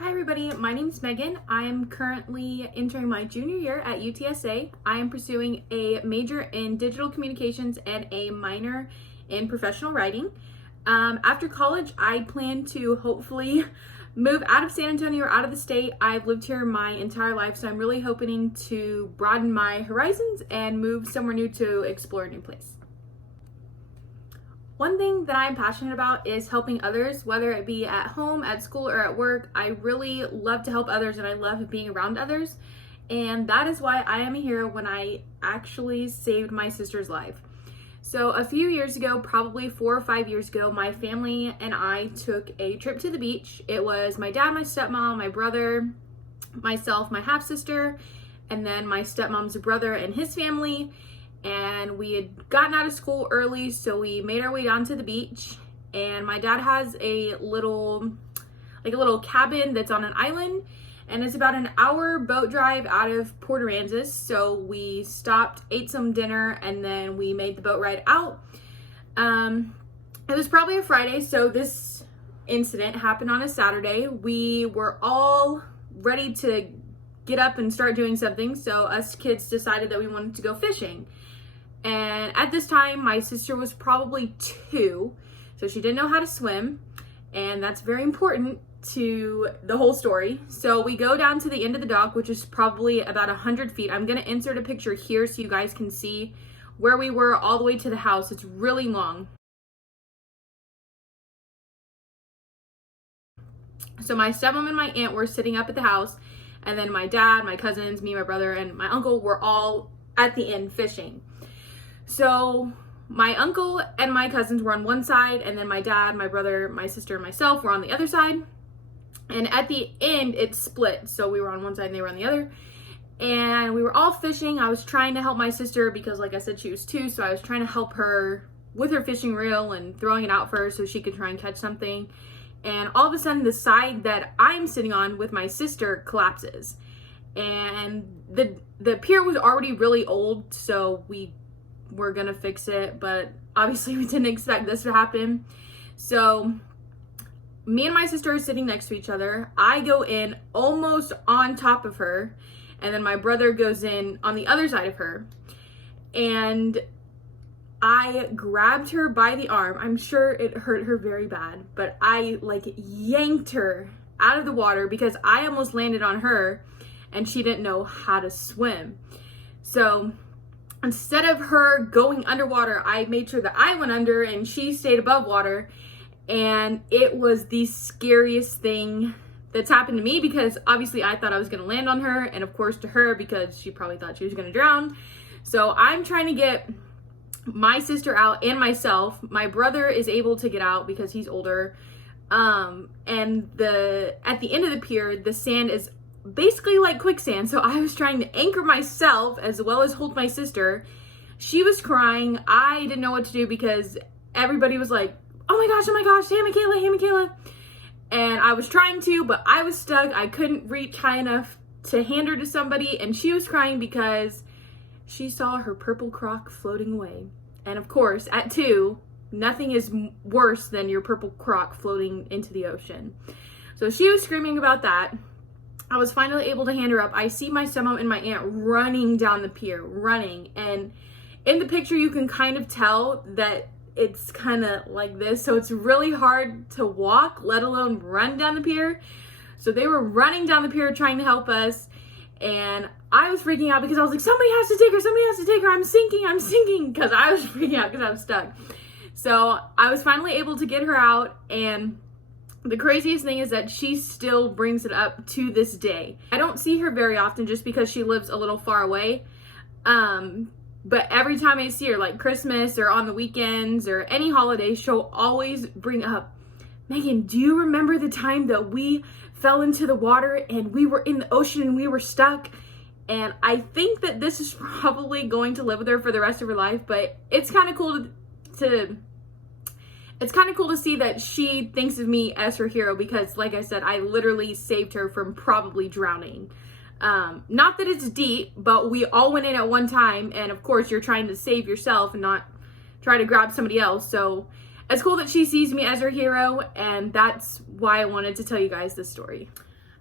Hi everybody, my name is Megan. I am currently entering my junior year at UTSA. I am pursuing a major in digital communications and a minor in professional writing. After college, I plan to hopefully move out of San Antonio or out of the state. I've lived here my entire life, so I'm really hoping to broaden my horizons and move somewhere new to explore a new place. One thing that I'm passionate about is helping others, whether it be at home, at school, or at work. I really love to help others and I love being around others. And that is why I am a hero when I actually saved my sister's life. So a few years ago, probably 4 or 5 years ago, my family and I took a trip to the beach. It was my dad, my stepmom, my brother, myself, my half-sister, and then my stepmom's brother and his family. And we had gotten out of school early, so we made our way down to the beach. And my dad has a little cabin that's on an island, and it's about an hour boat drive out of Port Aransas. So we stopped, ate some dinner, and then we made the boat ride out. It was probably a Friday, so this incident happened on a Saturday. We were all ready to get up and start doing something, so us kids decided that we wanted to go fishing. And at this time, my sister was probably 2, so she didn't know how to swim, and that's very important to the whole story. So we go down to the end of the dock, which is probably about 100 feet. I'm gonna insert a picture here so you guys can see where we were all the way to the house. It's really long. So my stepmom and my aunt were sitting up at the house, and then my dad, my cousins, me, my brother, and my uncle were all at the end fishing. So my uncle and my cousins were on one side, and then my dad, my brother, my sister, and myself were on the other side. And at the end, it split. So we were on one side and they were on the other. And we were all fishing. I was trying to help my sister because, like I said, she was 2. So I was trying to help her with her fishing reel and throwing it out for her so she could try and catch something. And all of a sudden, the side that I'm sitting on with my sister collapses. And the pier was already really old, so we were gonna fix it, but obviously we didn't expect this to happen. So me and my sister are sitting next to each other. I go in almost on top of her, and then my brother goes in on the other side of her. And I grabbed her by the arm. I'm sure it hurt her very bad, but I yanked her out of the water because I almost landed on her and she didn't know how to swim. So instead of her going underwater, I made sure that I went under and she stayed above water. And it was the scariest thing that's happened to me because obviously I thought I was going to land on her, and of course to her because she probably thought she was going to drown. So I'm trying to get my sister out and myself. My brother is able to get out because he's older. And at the end of the pier, the sand is basically like quicksand. So I was trying to anchor myself as well as hold my sister. She was crying. I didn't know what to do because everybody was like, oh my gosh, hey Michaela. And I was trying to, but I was stuck. I couldn't reach high enough to hand her to somebody, and she was crying because she saw her purple croc floating away. And of course, at 2, nothing is worse than your purple croc floating into the ocean. So she was screaming about that. I was finally able to hand her up. I see my stepmom and my aunt running down the pier, and in the picture you can kind of tell that it's kind of like this, so it's really hard to walk, let alone run down the pier. So they were running down the pier trying to help us, and I was freaking out because I was like, somebody has to take her, I'm sinking, because I was freaking out because I was stuck. So I was finally able to get her out, and the craziest thing is that she still brings it up to this day. I don't see her very often just because she lives a little far away. But every time I see her, like Christmas or on the weekends or any holiday, she'll always bring up, Megan, do you remember the time that we fell into the water and we were in the ocean and we were stuck? And I think that this is probably going to live with her for the rest of her life, but it's kind of cool it's kind of cool to see that she thinks of me as her hero because, like I said, I literally saved her from probably drowning. Not that it's deep, but we all went in at one time, and of course you're trying to save yourself and not try to grab somebody else. So it's cool that she sees me as her hero, and that's why I wanted to tell you guys this story.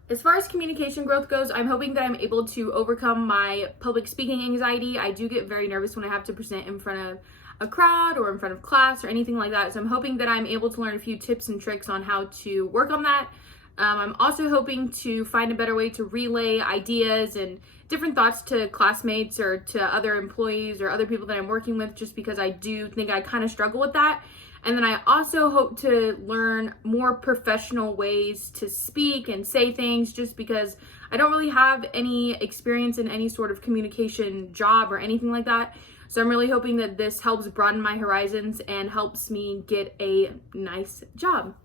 As far as communication growth goes, I'm hoping that I'm able to overcome my public speaking anxiety. I do get very nervous when I have to present in front of a crowd or in front of class or anything like that. So I'm hoping that I'm able to learn a few tips and tricks on how to work on that. I'm also hoping to find a better way to relay ideas and different thoughts to classmates or to other employees or other people that I'm working with, just because I do think I kind of struggle with that. And then I also hope to learn more professional ways to speak and say things, just because I don't really have any experience in any sort of communication job or anything like that. So I'm really hoping that this helps broaden my horizons and helps me get a nice job.